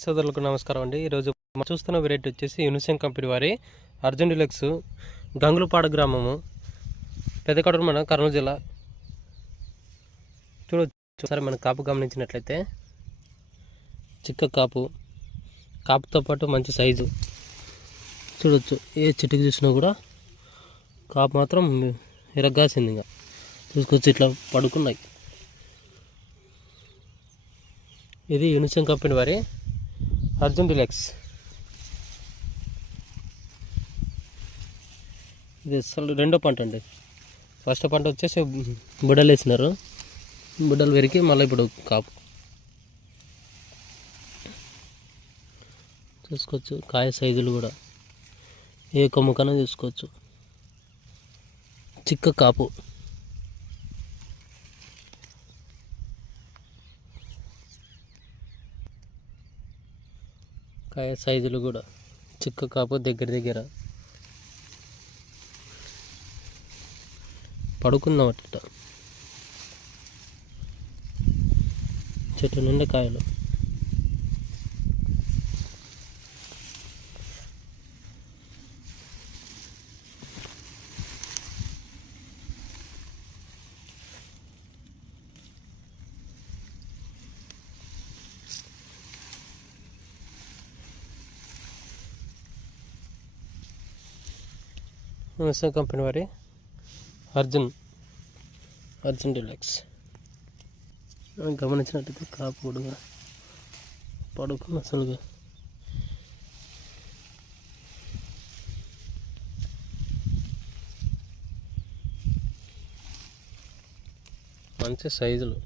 సోదరులకు నమస్కారం అండి. ఈరోజు మనం చూస్తున్న వెరైటీ వచ్చేసి యూనిసెన్ కంపెనీ వారి అర్జున్ డిలక్స్ గంగులపాడు గ్రామము పెద్దకడూరు మన కర్నూలు జిల్లా. చూడవచ్చు సరే మన కాపు గమనించినట్లయితే చిక్క కాపుతో పాటు మంచి సైజు చూడవచ్చు. ఏ చెట్టుకి చూసినా కూడా కాపు మాత్రం ఎరగాసింది. ఇంకా చూసుకొచ్చి ఇట్లా పడుకున్నాయి. ఇది యూనిసెన్ కంపెనీ వారి అర్జున్ డిలక్స్. ఇది అసలు రెండో పంట అండి. ఫస్ట్ పంట వచ్చేసి బుడ్డలు వేసినారు, బుడ్డలు పెరిగి మళ్ళీ ఇప్పుడు కాపు చూసుకోవచ్చు. కాయ సైజులు కూడా ఏ కొమ్మకన్నా చూసుకోవచ్చు. చిక్క కాపు కాయ సైజులు కూడా చిక్క కాపు దగ్గర పడుకుందాం. అట్ట చెట్టు నిండా కాయలు. యూనిసెన్ కంపెనీ వారి అర్జున్ డిలక్స్ గమనించినట్టయితే కాపు కూడా పడుకున్న అసలుగా మంచి సైజులు.